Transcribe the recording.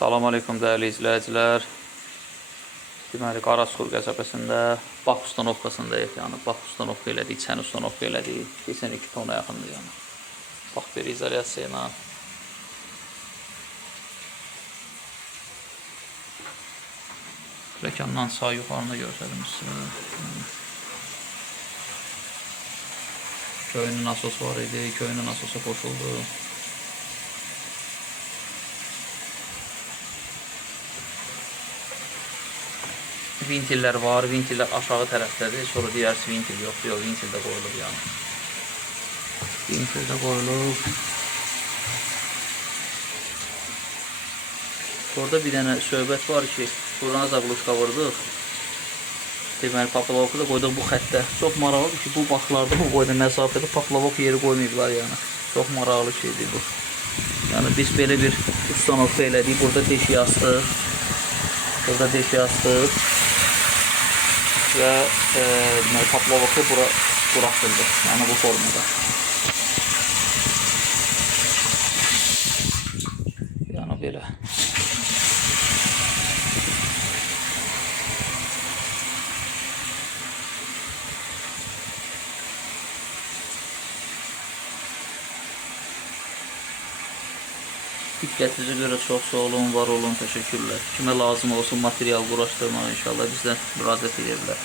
Salam aleykum dəyərli izləyicilər. Deməli, Qaraçuxur qəsəbəsində bax ustanovkasındayıq, yəni bax ustanovka elədik, çən ustanovka elədik. Desən 2 tona yaxındır, yəni. Bax bir izolyasiya ilə. Rəkandan sağ yuxarını görsədim sizə. Köyünün nasos var idi, köyünün nasosa qoşuldu. Vintillər var, vintillər aşağı tərəfdədir. Sonra deyərsi vintil yoxdur, yox, vintil də qoyulub yəni. Vintil də qoyulub. Orada bir dənə söhbət var ki, buradan zaqluşka vurdıq. Deməli, paplavokı da qoyduq bu xəttə. Çox maraqlıdır ki, bu baxlarda bu qoyda məsafədə paplavok yeri qoymayıblar yəni. Çox maraqlı şeydir bu. Yəni biz belə bir ustanovka elədik. Burada deşiyi astıq. Burada deşiyi astıq. Və paplavoku bura buraxdırdı. Yəni bu formada. Yəni belə. Diqqətinizə görə çox sağ olun, var olun, təşəkkürlər. Kimə lazım olsun material quraşdırmağa inşallah bizdən müraciət edirlər.